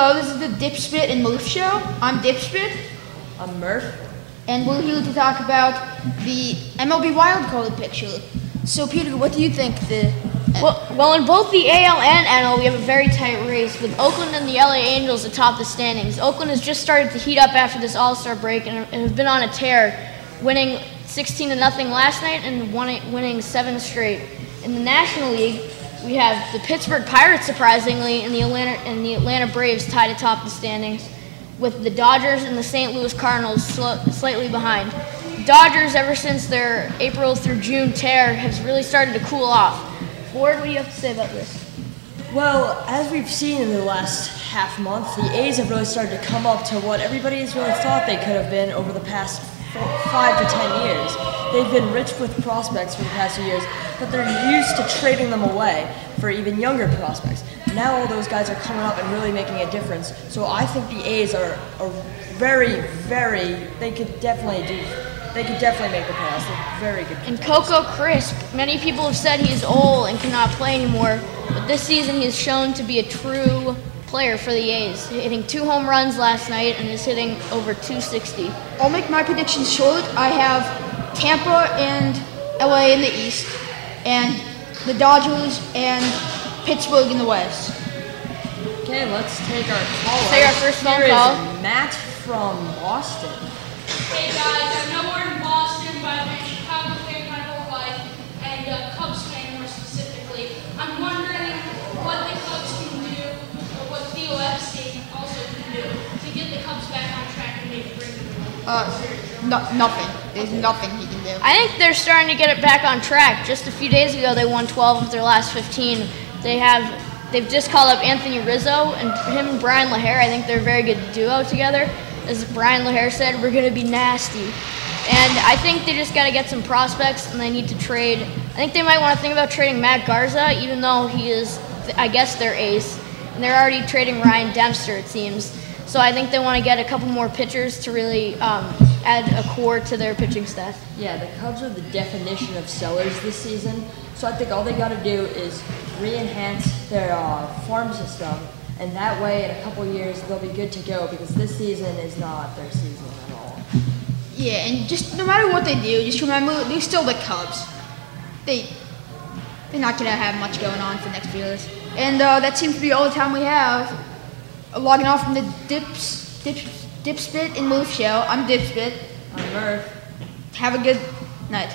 Hello, this is the Dipspit and Murph Show. I'm Dipspit. I'm Murph. And we're here to talk about the MLB wildcard picture. So, Peter, what do you think? Well, in both the AL and NL, we have a very tight race with Oakland and the LA Angels atop the standings. Oakland has just started to heat up after this All-Star break and have been on a tear, winning 16-0 last night and winning 7 straight. In the National League, we have the Pittsburgh Pirates, surprisingly, and the Atlanta Braves tied atop the standings, with the Dodgers and the St. Louis Cardinals slightly behind. The Dodgers, ever since their April through June tear, has really started to cool off. Ford, what do you have to say about this? Well, as we've seen in the last half month, the A's have really started to come up to what everybody has really thought they could have been over the past 5 to 10 years. They've been rich with prospects for the past few years, but they're used to trading them away for even younger prospects. Now all those guys are coming up and really making a difference. So I think the A's are very, they could definitely make the playoffs. They're very good. And Coco Crisp, many people have said he's old and cannot play anymore, but this season he has shown to be a true player for the A's, hitting 2 home runs last night and is hitting over 260. I'll make my predictions short. I have Tampa and LA in the East, and the Dodgers and Pittsburgh in the West. Okay, let's take our call. Say our first phone Here call. is Matt from Boston. Hey guys, I'm nowhere in Boston, but I've been a Chicago fan my whole life, and Cubs fan more specifically. I'm wondering what the Cubs can do, or what Theo Epstein also can do, to get the Cubs back on track and maybe bring them Nothing. There's nothing he can do. I think they're starting to get it back on track. Just a few days ago, they won 12 of their last 15. They've just called up Anthony Rizzo, and him and Brian LaHair, I think they're a very good duo together. As Brian LaHair said, we're going to be nasty. And I think they just got to get some prospects, and they need to trade. I think they might want to think about trading Matt Garza, even though he is, I guess, their ace. And they're already trading Ryan Dempster, it seems. So I think they want to get a couple more pitchers to really add a core to their pitching staff. Yeah, the Cubs are the definition of sellers this season. So I think all they got to do is re-enhance their farm system, and that way in a couple years they'll be good to go, because this season is not their season at all. Yeah, and just no matter what they do, just remember, they're still the Cubs. They're not going to have much going on for next years. And that seems to be all the time we have. Logging off from the Dipspit and Murph Show. I'm Dipspit. I'm Murph. Have a good night.